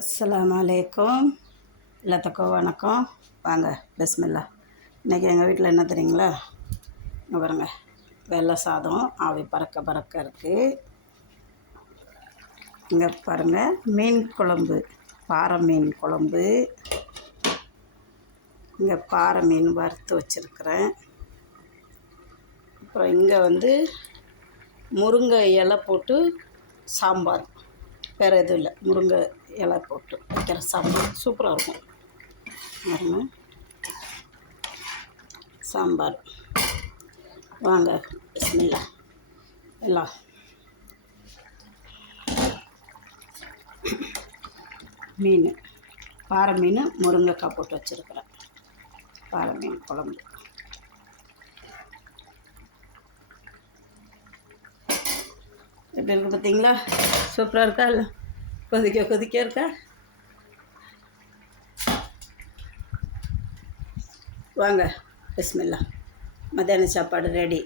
அஸ்ஸலாமு அலைக்கும். எல்லாத்துக்கும் வணக்கம். வாங்க பிஸ்மில்லா. இன்றைக்கி எங்கள் வீட்டில் என்ன தெரியுங்களா? இங்கே பாருங்கள், வெள்ளை சாதம் ஆவி பறக்க பறக்க இருக்குது. இங்கே பாருங்கள், மீன் குழம்பு, பாறை மீன் குழம்பு. இங்கே பாறை மீன் வறுத்து வச்சுருக்கிறேன். அப்புறம் இங்கே முருங்கை இலை போட்டு சாம்பார். வேறு எதுவும் இல்லை, முருங்கை இலை போட்டு வைக்கிற சாம்பார் சூப்பராக இருக்கும். பாருங்க, சாம்பார். வாங்க பிஸ்மில்லா. எல்லாம் மீன், பாறை மீன் முருங்கைக்காய் போட்டு வச்சுருக்கிறேன். பாறை மீன் குழம்பு. எப்படி இருக்குது பார்த்தீங்களா? சூப்பராக இருக்கா? இல்லை கொதிக்க கொதிக்க இருக்கா? வாங்க பிஸ்மில்லா. மத்தியான சாப்பாடு ரெடி.